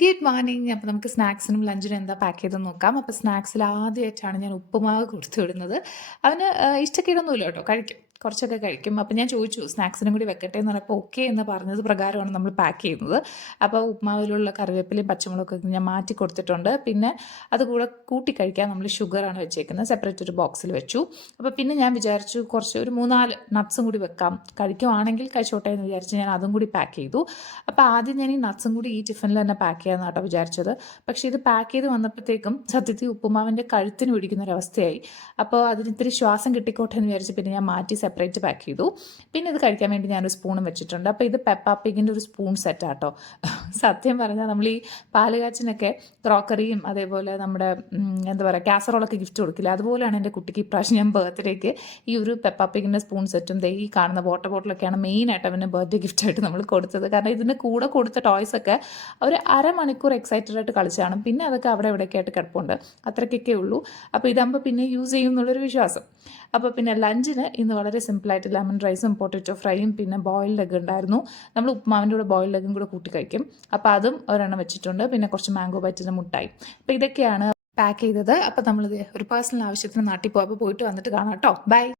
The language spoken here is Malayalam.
ഗുഡ് മോർണിംഗ് അപ്പോൾ നമുക്ക് സ്നാക്സിനും ലഞ്ചിനും എന്താ പാക്ക് ചെയ്ത് നോക്കാം. അപ്പോൾ സ്നാക്സിൽ ആദ്യമായിട്ടാണ് ഞാൻ ഉപ്പുമാവ് കൊടുത്തു വിടുന്നത്. അവന് ഇഷ്ടക്കേടൊന്നുമില്ല കേട്ടോ. കഴിക്കും. കുറച്ചൊക്കെ കഴിക്കും അപ്പോൾ ഞാൻ ചോദിച്ചു സ്നാക്സിനും കൂടി വെക്കട്ടെ? എന്ന് പറഞ്ഞപ്പോൾ ഓക്കെ എന്ന് പറഞ്ഞത് പ്രകാരമാണ് നമ്മൾ പാക്ക് ചെയ്യുന്നത്. അപ്പോൾ ഉപ്മാവിലുള്ള കറിവേപ്പിലയും പച്ചമുളകൊക്കെ ഞാൻ മാറ്റി കൊടുത്തിട്ടുണ്ട്. പിന്നെ അത് കൂടെ കൂട്ടി കഴിക്കാൻ നമ്മൾ ഷുഗറാണ് വെച്ചേക്കുന്നത്. സെപ്പറേറ്റ് ഒരു ബോക്സിൽ വെച്ചു. അപ്പോൾ പിന്നെ ഞാൻ വിചാരിച്ചു കുറച്ച് ഒരു മൂന്നാൽ നട്ട്സും കൂടി വെക്കാം. കഴിക്കുവാണെങ്കിൽ കഴിച്ചോട്ടെ എന്ന് വിചാരിച്ച് ഞാൻ അതും കൂടി പാക്ക് ചെയ്തു. അപ്പോൾ ആദ്യം ഞാൻ ഈ നട്ട്സും കൂടി ഈ ടിഫിനിൽ തന്നെ പാക്ക് ചെയ്യാമെന്ന് കേട്ടോ വിചാരിച്ചത്. പക്ഷേ ഇത് പാക്ക് ചെയ്ത് വന്നപ്പോഴത്തേക്കും സത്യത്തിൽ ഉപ്പുമാവിന്റെ കഴുത്തിന് പിടിക്കുന്ന ഒരവസ്ഥയായി അപ്പോൾ അതിന് ഇത്തിരി ശ്വാസം കിട്ടിക്കോട്ടെ എന്ന് വിചാരിച്ച് പിന്നെ ഞാൻ മാറ്റി സെപ്പറേറ്റ് പാക്ക് ചെയ്തു. പിന്നെ ഇത് കഴിക്കാൻ വേണ്ടി ഞാനൊരു സ്പൂണും വെച്ചിട്ടുണ്ട്. അപ്പോൾ ഇത് പെപ്പാപ്പിഗിന്റെ പിഗിന്റെ ഒരു സ്പൂൺ സെറ്റ് ആട്ടോ. സത്യം പറഞ്ഞാൽ നമ്മൾ ഈ പാൽ കാച്ചിനൊക്കെ ക്രോക്കറിയും അതേപോലെ നമ്മുടെ എന്താ പറയുക കാസറോളൊക്കെ ഗിഫ്റ്റ് കൊടുക്കില്ല? അതുപോലെയാണ് എന്റെ കുട്ടിക്ക് ഇപ്രാവശ്യം ഞാൻ ബർത്ത്ഡേക്ക് ഈ ഒരു പെപ്പാപ്പിക്കിന്റെ സ്പൂൺ സെറ്റും ദേ ഈ കാണുന്ന വാട്ടർ ബോട്ടിലൊക്കെയാണ് മെയിനായിട്ട് അവന് ബർത്ത്ഡേ ഗിഫ്റ്റായിട്ട് നമ്മൾ കൊടുത്തത്. കാരണം ഇതിന്റെ കൂടെ കൊടുത്ത ടോയ്സ് ഒക്കെ ഒരു അരമണിക്കൂർ എക്സൈറ്റഡ് ആയിട്ട് കളിച്ചാണ് പിന്നെ അതൊക്കെ അവിടെ ഇവിടെയൊക്കെ ആയിട്ട് കിടപ്പുണ്ട്. അത്രയ്ക്കൊക്കെ ഉള്ളൂ. അപ്പോൾ ഇതാകുമ്പോൾ പിന്നെ യൂസ് ചെയ്യും എന്നുള്ളൊരു വിശ്വാസം. അപ്പോൾ പിന്നെ ലഞ്ചിന് ഇന്ന് വളരെ സിമ്പിളായിട്ട് ലെമൺ റൈസും പൊട്ടറ്റോ ഫ്രൈയും പിന്നെ ബോയിൽഡ് എഗ് ഉണ്ടായിരുന്നു. നമ്മൾ ഉപ്പുമാവിന്റെ കൂടെ ബോയിൽഡ് എഗും കൂടെ കൂട്ടി കഴിക്കും. അപ്പോൾ അതും ഒരെണ്ണം വെച്ചിട്ടുണ്ട്. പിന്നെ കുറച്ച് മാംഗോ പറ്റുന്ന മുട്ടായി. അപ്പോൾ ഇതൊക്കെയാണ് പാക്ക് ചെയ്തത്. അപ്പോൾ നമ്മൾ ഒരു പേഴ്സണൽ ആവശ്യത്തിന് നാട്ടിൽ പോയപ്പോൾ പോയിട്ട് വന്നിട്ട് കാണാം കേട്ടോ. ബൈ.